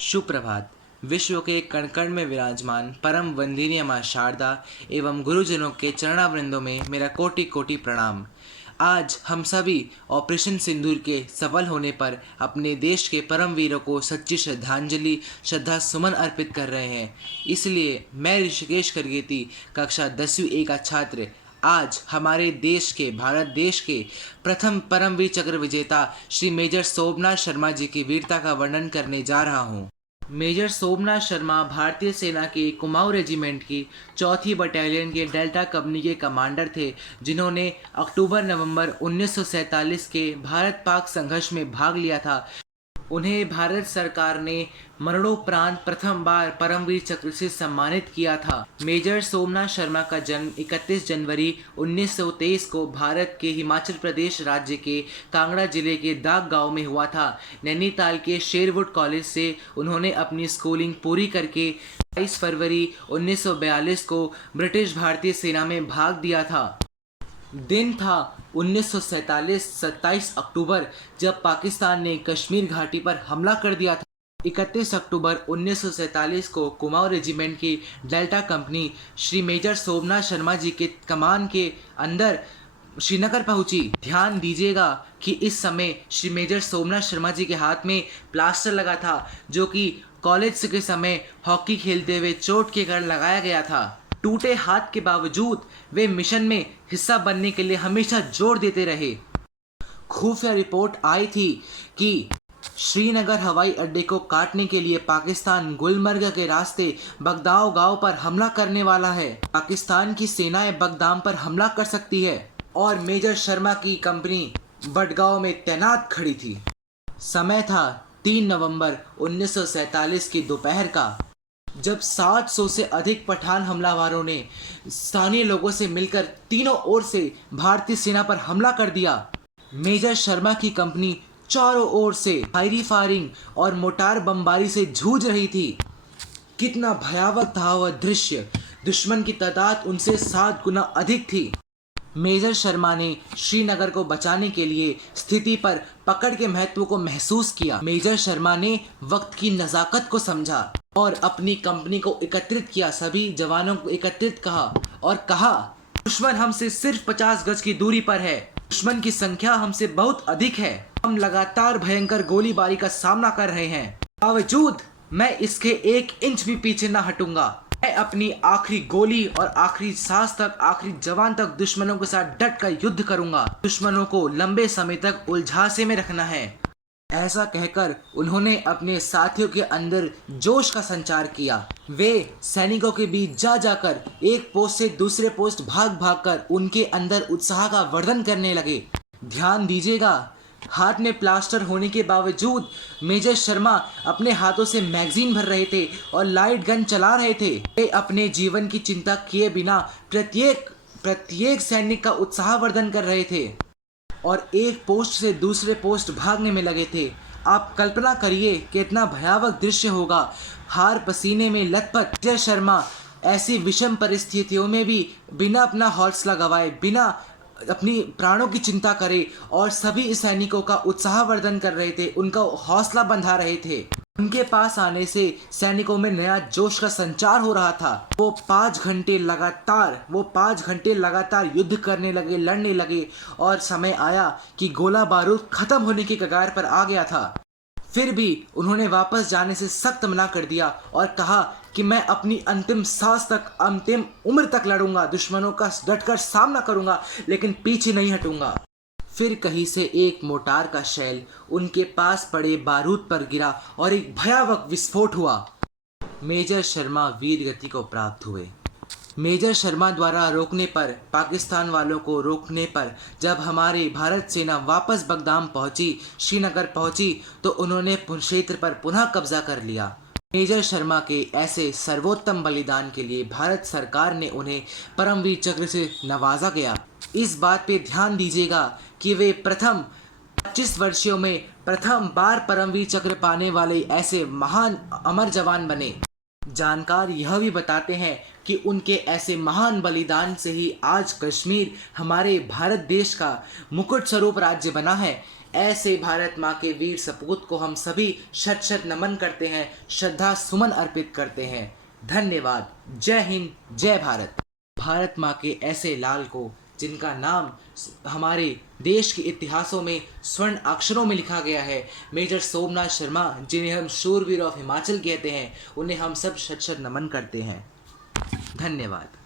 सुप्रभात। विश्व के कण कण में विराजमान परम वंदनीय माँ शारदा एवं गुरुजनों के चरणावृंदों में मेरा कोटि कोटि प्रणाम। आज हम सभी ऑपरेशन सिंदूर के सफल होने पर अपने देश के परम वीरों को सच्ची श्रद्धांजलि श्रद्धा सुमन अर्पित कर रहे हैं। इसलिए मैं ऋषिकेश करगेती कक्षा 10वीं ए का छात्र आज हमारे देश के भारत देश के प्रथम परमवीर चक्र विजेता श्री मेजर सोमनाथ शर्मा जी की वीरता का वर्णन करने जा रहा हूँ। मेजर सोमनाथ शर्मा भारतीय सेना के कुमाऊं रेजिमेंट की 4थी बटालियन के डेल्टा कंपनी के कमांडर थे, जिन्होंने अक्टूबर-नवंबर 1947 के भारत पाक संघर्ष में भाग लिया था। उन्हें भारत सरकार ने मरणोपरांत प्रथम बार परमवीर चक्र से सम्मानित किया था। मेजर सोमनाथ शर्मा का जन्म 31 जनवरी 1923 को भारत के हिमाचल प्रदेश राज्य के कांगड़ा जिले के दाग गांव में हुआ था। नैनीताल के शेरवुड कॉलेज से उन्होंने अपनी स्कूलिंग पूरी करके 22 फरवरी 1942 को ब्रिटिश भारतीय सेना में भाग दिया था। दिन था 1947 27 अक्टूबर, जब पाकिस्तान ने कश्मीर घाटी पर हमला कर दिया था। 31 अक्टूबर 1947 को कुमाऊं रेजिमेंट की delta company Shri major Somnath Sharma ji के कमान के अंदर श्रीनगर पहुंची। ध्यान दीजिएगा कि इस समय श्री मेजर सोमनाथ शर्मा जी के हाथ में प्लास्टर लगा था, जो कि कॉलेज के समय हॉकी खेलते हुए चोट के कारण लगाया गया था। टूटे हाथ के बावजूद वे मिशन में हिस्सा बनने के लिए हमेशा जोर देते रहे। खुफिया रिपोर्ट आई थी कि श्रीनगर हवाई अड्डे को काटने के लिए पाकिस्तान गुलमर्ग के रास्ते बगदाव गांव पर हमला करने वाला है। पाकिस्तान की सेनाएं बगदाम पर हमला कर सकती है और मेजर शर्मा की कंपनी बडगांव में तैनात खड़ी थी। समय था 3 नवंबर 1947 की दोपहर का, जब 700 से अधिक पठान हमलावरों ने स्थानीय लोगों से मिलकर तीनों ओर से भारतीय सेना पर हमला कर दिया। मेजर शर्मा की कंपनी चारों ओर से फायरी फायरिंग और मोटार बमबारी से जूझ रही थी। कितना भयावह था वह दृश्य। दुश्मन की तादाद उनसे 7 गुना अधिक थी। मेजर शर्मा ने श्रीनगर को बचाने के लिए स्थिति पर पकड़ के महत्व को महसूस किया। मेजर शर्मा ने वक्त की नज़ाकत को समझा और अपनी कंपनी को एकत्रित किया। सभी जवानों को एकत्रित कहा और कहा, दुश्मन हमसे सिर्फ 50 गज की दूरी पर है। दुश्मन की संख्या हमसे बहुत अधिक है। हम लगातार भयंकर गोलीबारी का सामना कर रहे हैं। बावजूद मैं इसके 1 इंच भी पीछे न हटूंगा। मैं अपनी आखिरी गोली और आखिरी सांस तक, आखिरी जवान तक दुश्मनों के साथ डट कर युद्ध करूंगा। दुश्मनों को लंबे समय तक उलझासे में रखना है। ऐसा कहकर उन्होंने अपने साथियों के अंदर जोश का संचार किया। वे सैनिकों के बीच जा जाकर एक पोस्ट से दूसरे पोस्ट भाग भाग कर उनके अंदर उत्साह का वर्धन करने लगे। ध्यान दीजिएगा, हाथ में प्लास्टर होने के बावजूद मेजर शर्मा अपने हाथों से मैगजीन भर रहे थे और लाइट गन चला रहे थे। वे अपने जीवन की चिंता किए बिना प्रत्येक सैनिक का उत्साहवर्धन कर रहे थे और एक पोस्ट से दूसरे पोस्ट भागने में लगे थे। आप कल्पना करिए कितना भयावह दृश्य होगा। हार पसीने में लथपथ मेजर शर्मा ऐसी विषम परिस्थितियों में भी बिना अपना हौसला गंवाए, बिना अपनी प्राणों की चिंता करे और सभी सैनिकों का उत्साहवर्धन कर रहे थे, उनका हौसला बंधा रहे थे। उनके पास आने से सैनिकों में नया जोश का संचार हो रहा था। वो 5 घंटे लगातार युद्ध करने लगे, लड़ने लगे और समय आया कि गोला बारूद खत्म होने की कगार पर आ गया था। फिर भी उन्होंने वापस जाने से सख्त मना कर दिया और कहा कि मैं अपनी अंतिम सांस तक, अंतिम उम्र तक लड़ूंगा, दुश्मनों का डटकर सामना करूंगा, लेकिन पीछे नहीं हटूंगा। फिर कहीं से एक मोटार का शैल उनके पास पड़े बारूद पर गिरा और एक भयावह विस्फोट हुआ। मेजर शर्मा वीर गति को प्राप्त हुए। मेजर शर्मा द्वारा रोकने पर, पाकिस्तान वालों को रोकने पर जब हमारी भारत सेना वापस बगदाम पहुंची, श्रीनगर पहुंची, तो उन्होंने क्षेत्र पर पुनः कब्जा कर लिया। मेजर शर्मा के ऐसे सर्वोत्तम बलिदान के लिए भारत सरकार ने उन्हें परमवीर चक्र से नवाजा गया। इस बात पे ध्यान दीजिएगा कि वे प्रथम 25 वर्षों में प्रथम बार परमवीर चक्र पाने वाले ऐसे महान अमर जवान बने। जानकार यह भी बताते हैं कि उनके ऐसे महान बलिदान से ही आज कश्मीर हमारे भारत देश का मुकुट स्वरूप राज्य बना है। ऐसे भारत माँ के वीर सपूत को हम सभी शत शत नमन करते हैं, श्रद्धा सुमन अर्पित करते हैं। धन्यवाद। जय हिंद, जय भारत। भारत माँ के ऐसे लाल को जिनका नाम हमारे देश के इतिहासों में स्वर्ण अक्षरों में लिखा गया है, मेजर सोमनाथ शर्मा, जिन्हें हम शूरवीर ऑफ हिमाचल कहते हैं, उन्हें हम सब शत शत नमन करते हैं। धन्यवाद।